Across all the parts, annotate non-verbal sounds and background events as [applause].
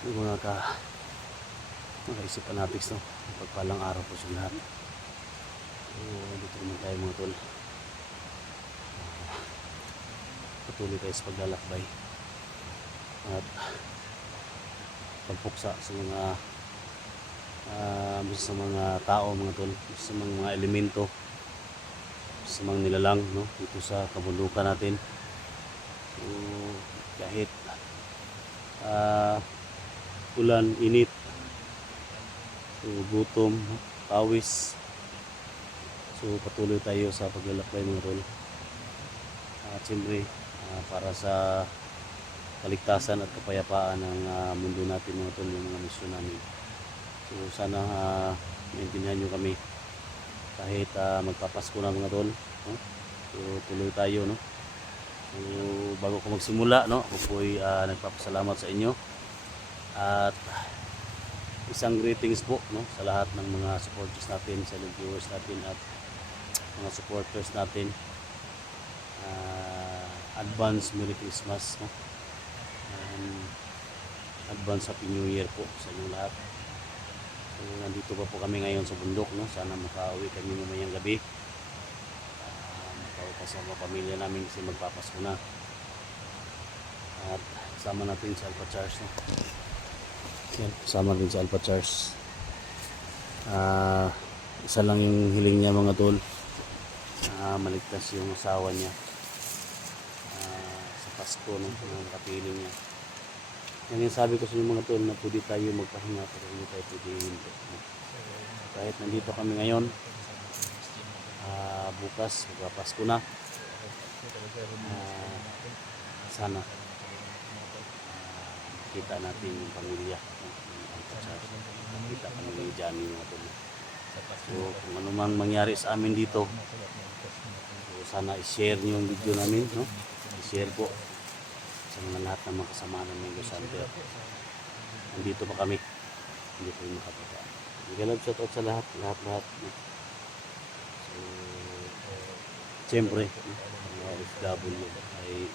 Yung mga ka makaisip pa napix no. Pagpalang araw po sa lahat. So, dito naman tayo mga tol. Ah, Patuloy tayo sa paglalakbay. At pagpuksa sa mga ah, sa mga tao mga tol, sa mga, elemento sa mga nilalang no dito sa kabundukan natin. So kahit ah, ulan, init, so gutom, pawis. So patuloy tayo sa paglalakbay mga tol. At siyempre ah, para sa kaligtasan at kapayapaan ng ah, mundo natin mga tol, yung mga misyon namin. So sana uh, maintindihan nyo kami kahit ah, magpapasko na mga tol. No? So tuloy tayo no. So bago ko magsimula no, ako po ay ah, nagpapasalamat sa inyo. At isang greetings po no sa lahat ng mga supporters natin, sa mga viewers natin at mga supporters natin. Ah, advance Merry Christmas no. And advance Happy New Year po sa inyong lahat. So, nandito pa po kami ngayon sa bundok, no? Sana makauwi kami mamayang gabi. Uh, makauwi kasama pamilya namin kasi magpapasko na. At sama natin si Alpha Charles, no? Yan, sama din si Alpha Charles. Ah, isa lang yung hiling niya mga tol. Ah, maligtas yung asawa niya. Ah, sa Pasko, no? Ang kapiling niya. Yan yung sabi ko sa inyo mga tol na pwede tayo magpahinga pero hindi tayo pwede no? Kahit nandito kami ngayon, ah, bukas, magpapasko na. Ah, sana kita natin yung pamilya. Yung. Nakita kami ni Johnny mga tol. So kung ano mang mangyari sa amin dito, so, sana i-share niyo yung video namin. No? I-share po sa mga lahat ng mga kasama ng Mango Center. Nandito pa kami. Hindi po makapapa. Galab shout out sa lahat, lahat, lahat. no? So, siyempre, no, mga ay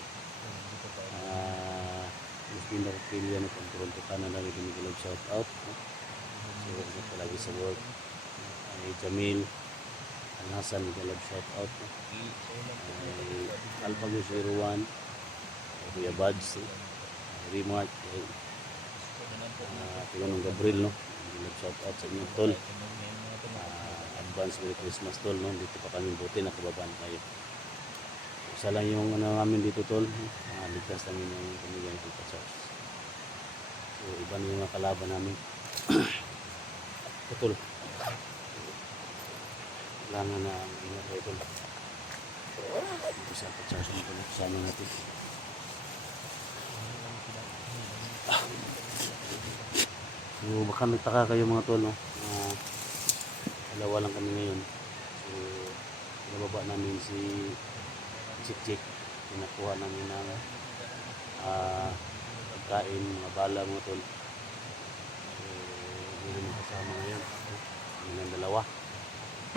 mas pinakapilya na control ko ka na lang yung shout out. No? So, ito palagi sa work. Ay Jamil, Al Hasan, galab shout out. No? Ay Alpha Gus 01, Kuya Buds, eh, Remark, eh, uh, Tinanong Gabriel, no? Nag-shout out sa inyo, Tol. Ah, advance Merry Christmas, Tol, no? Dito pa kami buti, nakababaan kayo. Isa lang yung ano namin dito, Tol. Uh, ligtas namin yung pamilya ng Tita Charles. So, iba na yung mga kalaban namin. [clears throat] Tol. Kailangan na ingat kayo, Tol. Isa pa Charles mo, Tol. Sama natin. So baka nagtaka kayo mga tol, no? Ah, dalawa lang kami ngayon. So nababa namin si Chik. Pinakuha namin ng ah, pagkain, mga bala mga tol. Hindi rin kasama ngayon. Yung ng dalawa.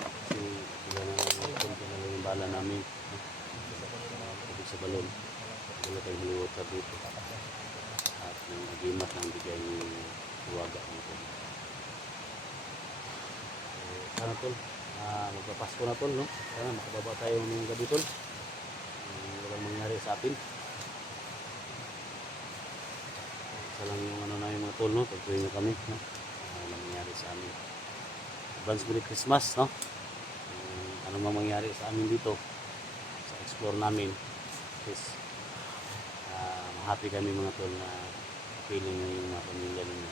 Kasi sila na kaya lang yung bala namin. Tubig sa balon. Wala tayong huluwater dito. At yung agimat ng bigay ni Tuwaga mo tol. So, sana tol, ah, magpapasko na tol, no? Sana makababa tayo ng gabi tol. Mangyari sa atin. Isa lang yung ano na yung mga tol, no? Pagtuloy nyo kami, no? Ah, walang mangyari sa amin. Advance Merry Christmas, no? Ano mang mangyari sa amin dito, sa explore namin, is ah, happy kami mga tol na feeling nyo yung mga pamilya ninyo.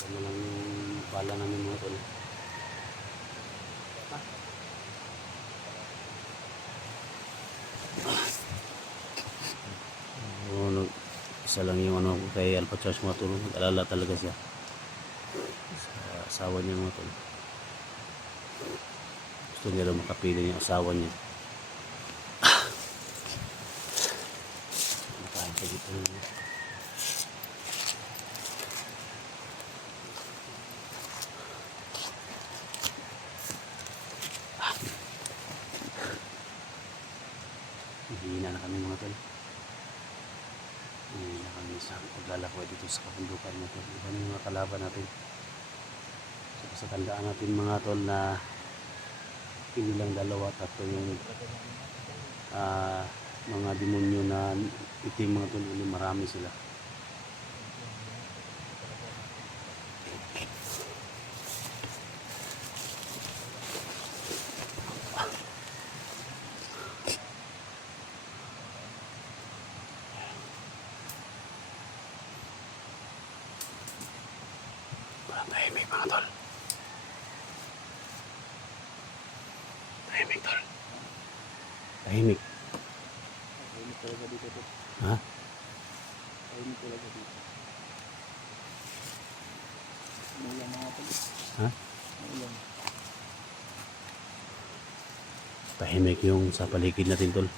Ano lang yung bala namin mga tol. ano, isa lang yung ano kay Alpha Charles mga tol. Nag-alala talaga siya. Sa asawa niya mga tol. Gusto niya daw makapiling yung asawa niya. Makain ka dito. Hihina na kami mga tol. Hihina kami sa paglalakway dito sa kabundukan mga tol. Iba na yung mga kalaban natin. So, sa tandaan natin mga tol na hindi lang dalawa, tatlo yung ah, mga demonyo na itim mga tol. Marami sila. Tahimik. Tahimik talaga dito to. Ha? Tahimik talaga dito. Maulang mga tol. Ha? Maulang. Tahimik yung sa paligid natin tol.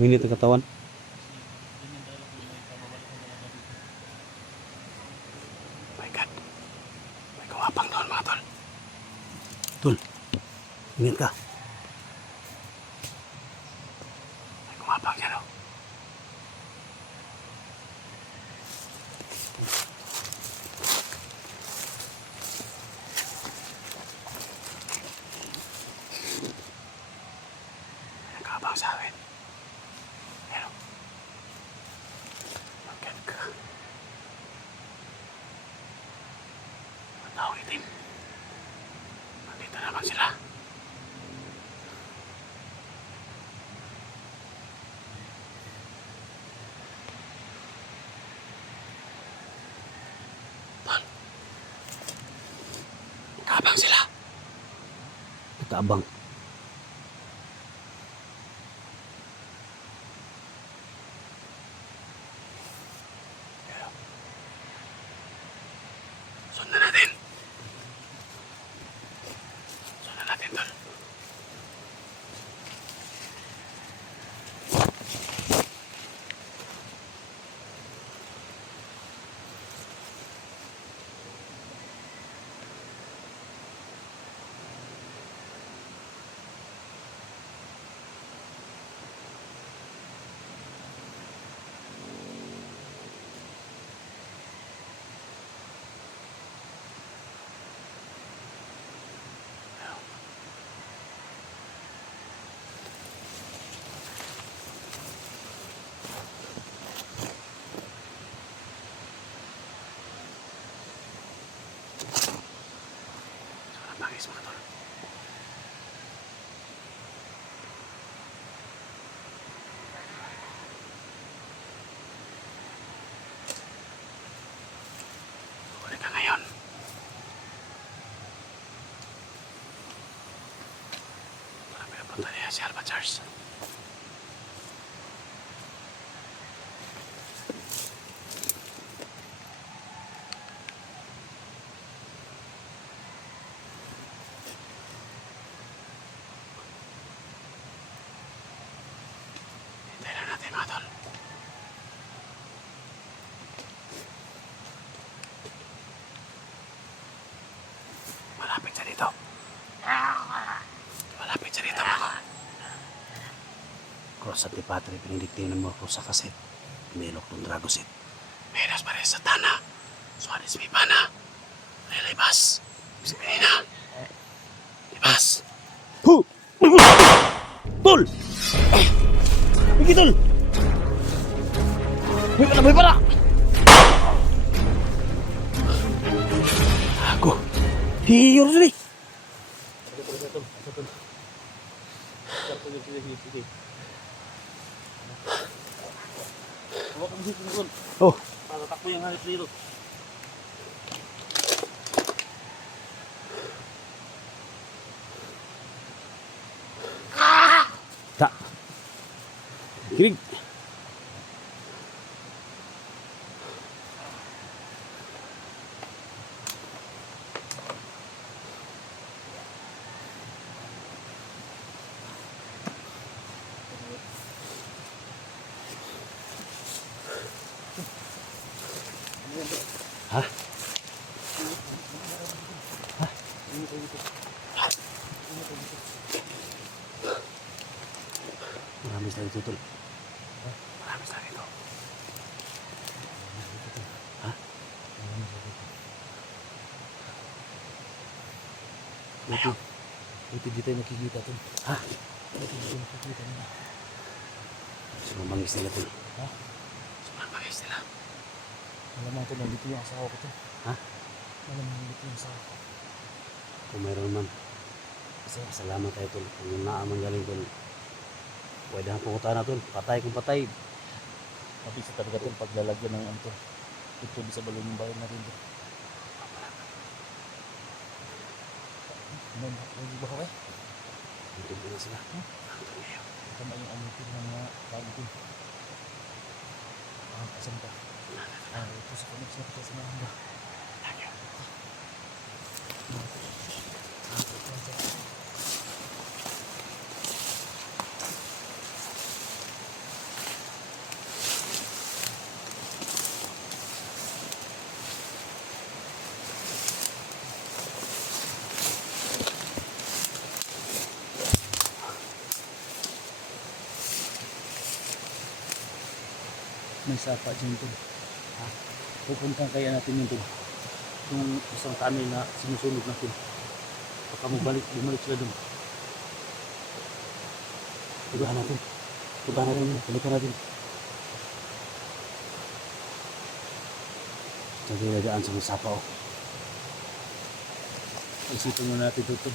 Minit ang katawan? My God. May kumapang doon mga tol. Tol. Ingat ka. May kumapang yan oh. May nagkabang sa akin. Pero, Ingat ka. Ang tao itim. Nandito naman sila. Tol. Kabang sila. Kaabang. Sundan Başarmayacaksın. At ni Padre Benedictino mo ako sa kaset. Milok ng Dragosit. Meras pa rin sa tana. Suanis mi pana. Huwag kang sisi tol. Oh, Para takbo yung halis dito. tak. Kirig. dito, tol. Marami sila dito. Ha? Buti, buti di tayo nakikita tol. Ha? Buti di tayo nakikita nila. Sumamangis nila, tol. Ha? Sumamangis nila. Malamang tol, nandito yung asawa ko tol. Ha? Malamang nandito yung asawa ko. Kung mayroon man, Kasi salamat tayo, tol. Kung yung naaman galing, tol. Pwede ang pukuta na, tol. Patay kung patay. mabisa talaga tol pag lalagyan ng ano. Ito di sa balon yung bayan na rin tol. Ano, ano ba kaway? Dito na sila. Dito ngayon. Tama yung ano tol ng mga bago tol. Ah, asan ba? Ah, ito sa kamay sa ito sa mga handa. May sapa dyan tol. Ha? Pupuntahan kaya natin yun tol. Yung isang tunnel na sinusunog natin. Baka bumalik, bumalik sila dun. Tugahan natin. Tugahan natin. Balikan natin. Diyan tayo nagaan sa mga sapa, oh. Isipin mo natin ito tol.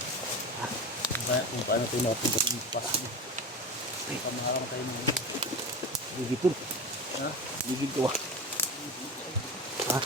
Ha? Kung, pa- kung paano tayo nakapunta sa mga pasok mo. Ay, pamaharang tayo ng Gigi, tol. Ha? Bibig ko ah. Ha?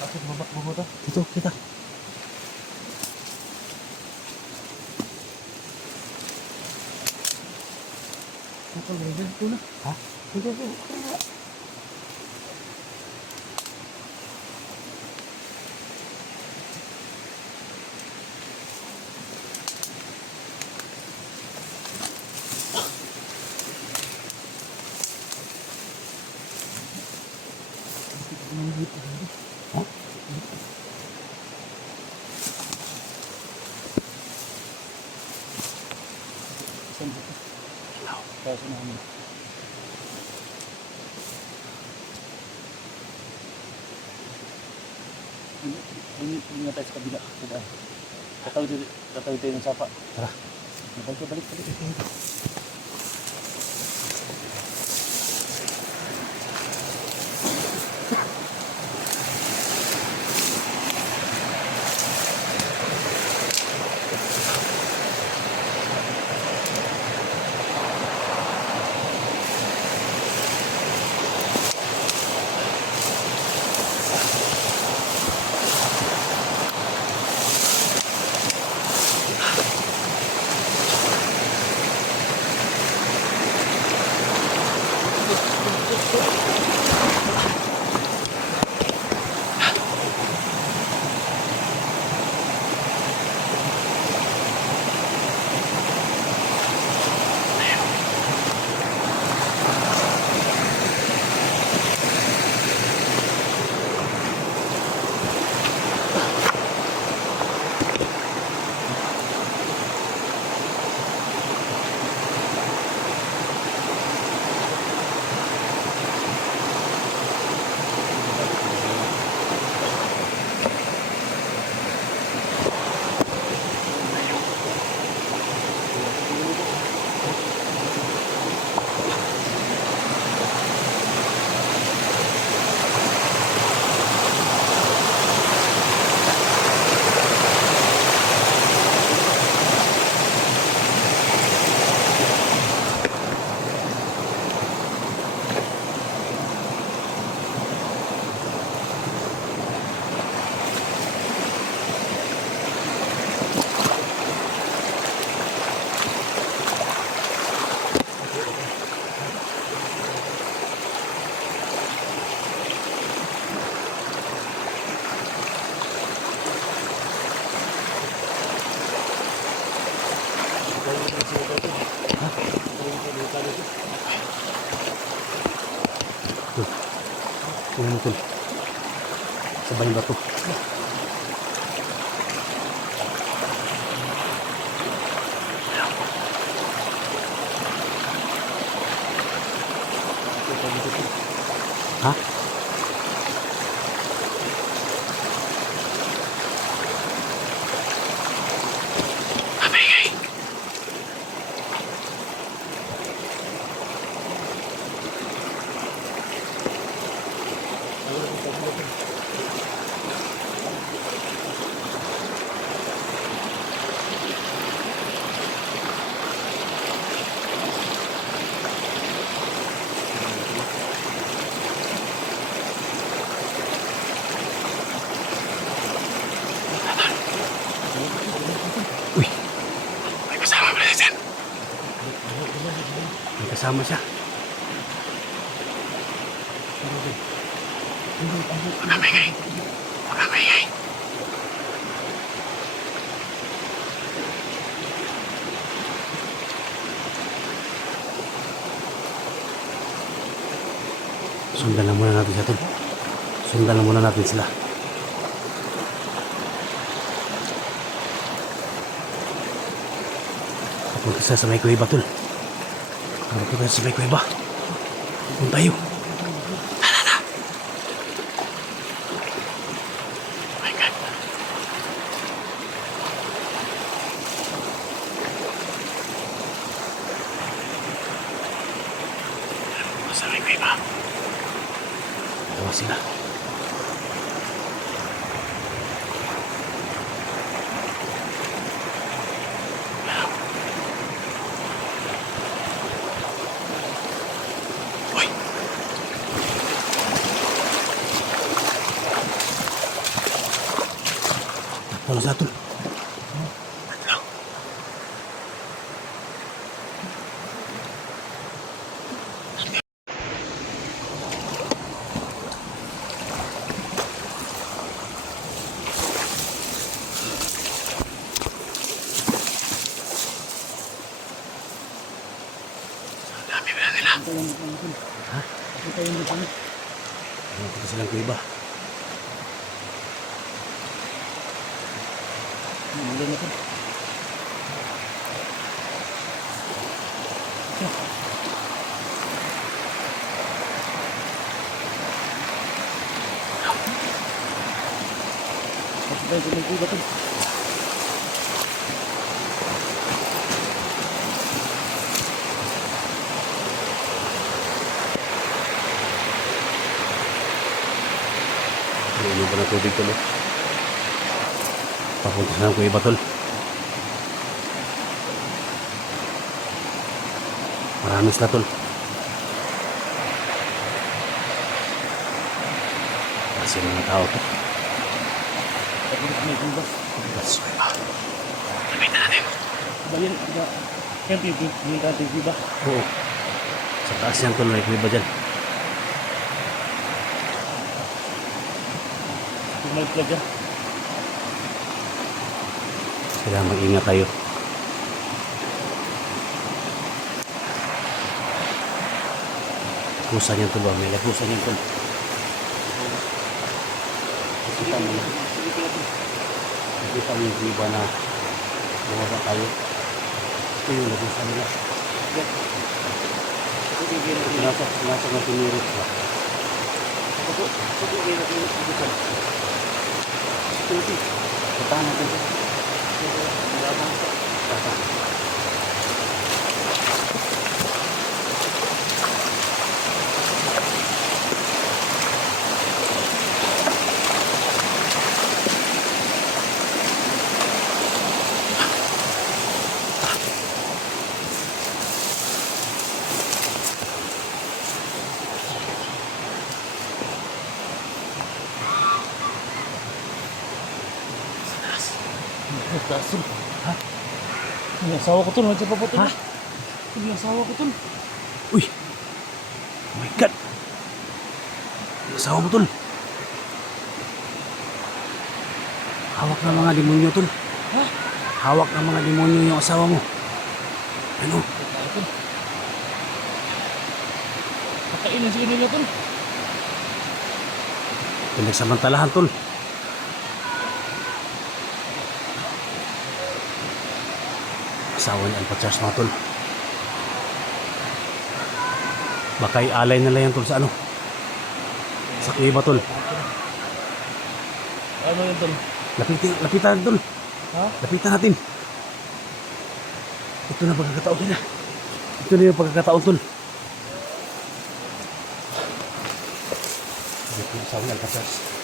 Bakit baba, bumaba? Dito, kita. Kapal mo dyan, ito na. Ha? Ito, ito. Ha? Saan dito? Kaya sa namin. Hindi nga tayo sa kabila. Tatawid tayo ng sapa. Tara. Balik, balik, balik. Sabay yung bato. Ha? Kasama siya. Makamingay. Makamingay. Sundan lang muna natin siya, Tol. Sundan lang muna natin sila. Sila sa may kuweba, Tol. Papunta sila sa may na. My God. Sa kuweba. Tawa sila. Pala nila. Ha? Kita yung dito. Ano pa silang kuiba? Hindi na po. Kasi tayo sa mga bato. Ano ba na tubig tol? oh? Papunta sa ng kuiba tol. Marami sila tol. Kasi mga tao to. Tapos may kuba. That's kuiba. Lapitan natin. Ba yan? Ba? Yan pipi. Hindi ka ito kuba. Oo. Sa taas yan tol, may kuiba dyan. Ka dyan. Kailangan mag-ingat tayo. Lagusan yan tol ba? May lagusan yan tol. Kita mo na. Nakita mo yung kuiba na bumaba tayo. Ito yung lagusan nila. Pinasok, pinasok na tinirot ba? Security. Puntahan natin. Tata. Taas asawa ko tol. Nandiyan pa po. Ha? Yung asawa ko tol. Uy! Oh my God! Asawa mo, tol. Hawak ng mga demonyo, tol. Ha? Hawak ng mga demonyo yung asawa mo. Ano? Tol. Pakainin si niya tol. Pinagsamantalahan tol. Asawa ni Alpachas mga tol. Baka ialay nila yan tol sa ano? Sa kiba tol. Ano yun tol? Lapitin, lapitan tol. Ha? Lapitan natin. Ito na pagkakataon nila. Ito na yung pagkakataon tol. Ito yung asawa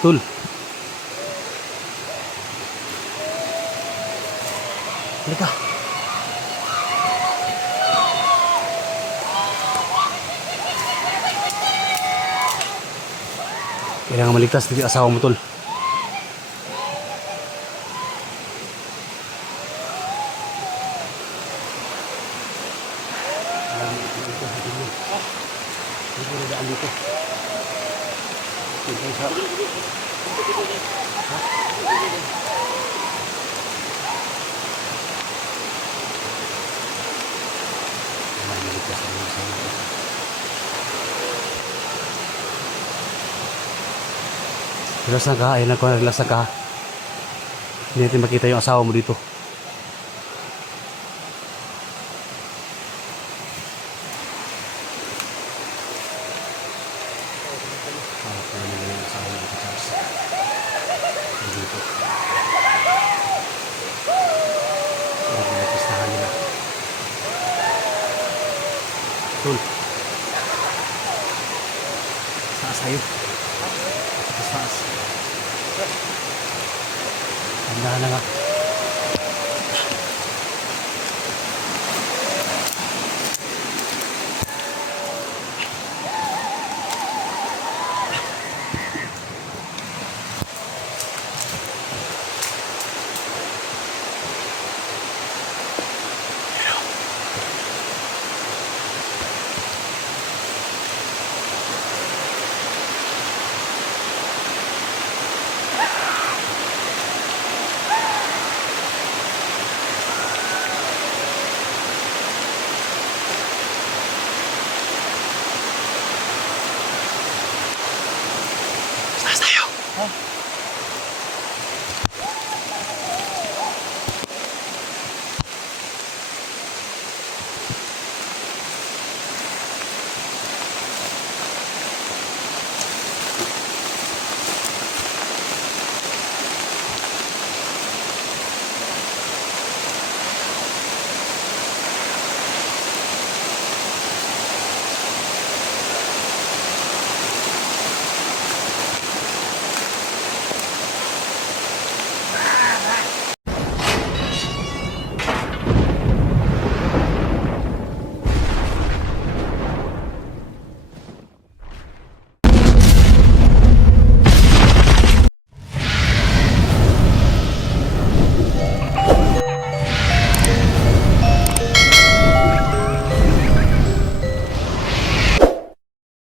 Tul. Halika. Kailangan maligtas dito asawa mo tol. Relax na ka, ayun na ko, relax na ka. Hindi natin makita yung asawa mo dito.